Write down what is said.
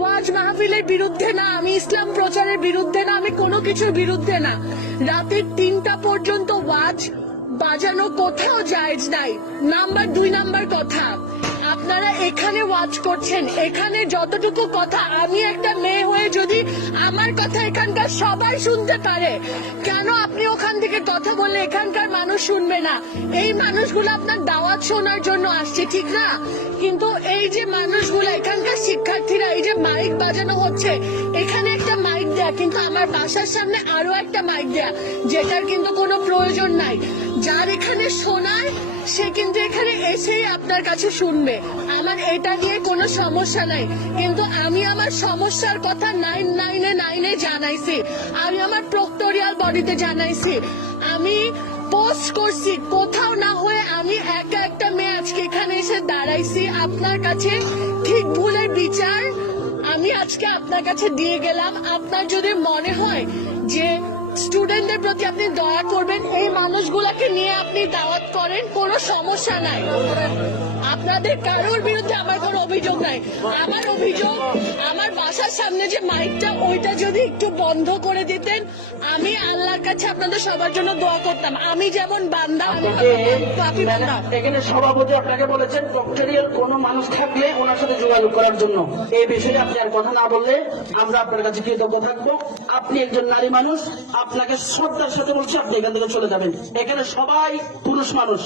ওয়াজ মাহফিলের বিরুদ্ধে না, আমি ইসলাম প্রচারের বিরুদ্ধে না, আমি কোনো কিছুর বিরুদ্ধে না। রাতের 3টা পর্যন্ত ওয়াজ বাজানো কোথাও জায়েজ নাই। নাম্বার 2 নাম্বার কথা, আপনারা এখানে ওয়াজ করছেন, এখানে যতটুকু কথা, আমি একটা মেয়ে হয়ে যদি আমার কথা এখানকার সবাই শুনতে পারে, কেন আপনি ওখান থেকে কথা বললে এখানকার মানুষ শুনবে না? এই মানুষগুলো আপনার দাওয়াত শোনার জন্য আসছে, ঠিক না? কিন্তু এই যে মানুষগুলো এখানকার শিক্ষার্থীরা, এই যে মাইক বাজানো হচ্ছে, এখানে একটা মাইক দেয়া, কিন্তু আমার বাসার সামনে আরো একটা মাইক দেয়া, যেটার কিন্তু কোনো প্রয়োজন নাই। যার এখানে শোনায় সে কিন্তু এখানে এসেই আপনার কাছে শুনবে, আমার এটা নিয়ে কোনো সমস্যা নাই। কিন্তু আমি আমার সমস্যার কথা 999-এ জানাইছি, আমি আমার প্রক্টোরিয়াল বডিতে জানাইছি, আমি পোস্ট করছি, কোথাও না হয়ে আমি একা একটা মেয়ে আজকে এখানে এসে দাঁড়াইছি আপনার কাছে ঠিক ভুলের বিচার আমি আজকে আপনার কাছে দিয়ে গেলাম। আপনার যদি মনে হয় যে স্টুডেন্টদের প্রতি আপনি দয়া করবেন, এই মানুষগুলাকে নিয়ে আপনি দাওয়াত করেন, কোনো সমস্যা নাই। আপনাদের কারোর বিরুদ্ধে আমার কোনো অভিযোগ নাই। আমার অভিযোগ, আমার বাসার সামনে যে মাইকটা, ওইটা যদি একটু বন্ধ করে দিতেন, আমি আল্লাহর কাছে আপনাদের সবার জন্য দোয়া করতাম। আমি যেমন বান্দা, এখানে সভাপতি আপনাকে বলেছেন প্রক্টোরিয়াল কোনো মানুষ থাকলে ওনার সাথে যোগাযোগ করার জন্য। এই বিষয়ে আপনি আর কথা না বললে আমরা আপনার কাছে কৃতজ্ঞ থাকবো। আপনি একজন নারী মানুষ, আপনাকে শ্রদ্ধার সাথে বলছি আপনি এখান থেকে চলে যাবেন। এখানে সবাই পুরুষ মানুষ।